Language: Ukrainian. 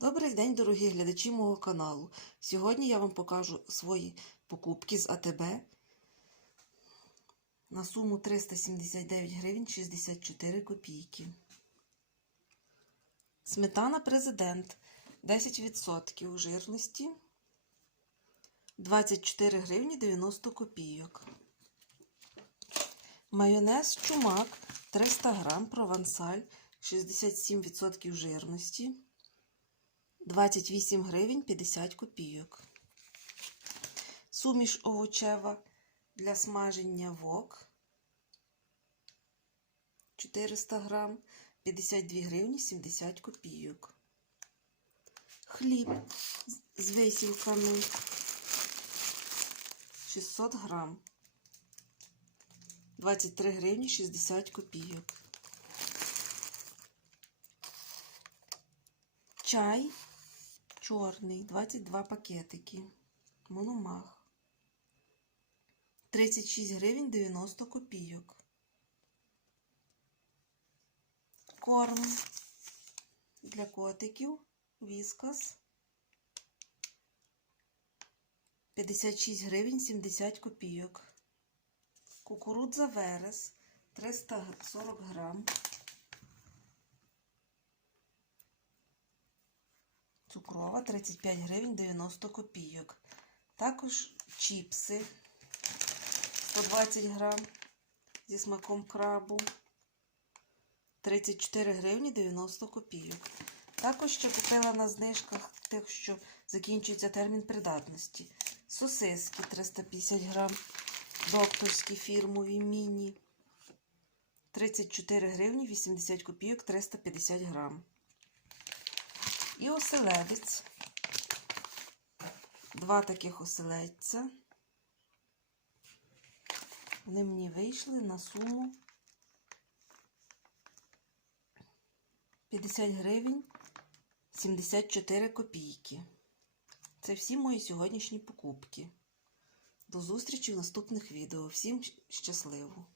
Добрий день, дорогі глядачі мого каналу. Сьогодні я вам покажу свої покупки з АТБ на суму 379 гривень 64 копійки. Сметана президент 10% жирності 24 гривні 90 копійок. Майонез чумак 300 грам провансаль 67% жирності 28 гривень 50 копійок. Суміш овочева для смаження вок 400 грам 52 гривні 70 копійок. Хліб з висівками 600 грам 23 гривні 60 копійок. Чай чорний, 22 пакетики. Мономах. 36 гривень 90 копійок. Корм для котиків. Віскас. 56 гривень 70 копійок. Кукурудза Верес 340 грам. Цукрова 35 гривень 90 копійок. Також чіпси 120 грам зі смаком крабу 34 гривні 90 копійок. Також ще купила на знижках тих, що закінчується термін придатності. Сосиски 350 грам, докторські фірмові міні 34 гривні 80 копійок 350 грам. І оселедець. Два таких оселедця. Вони мені вийшли на суму 50 гривень 74 копійки. Це всі мої сьогоднішні покупки. До зустрічі в наступних відео. Всім щасливо!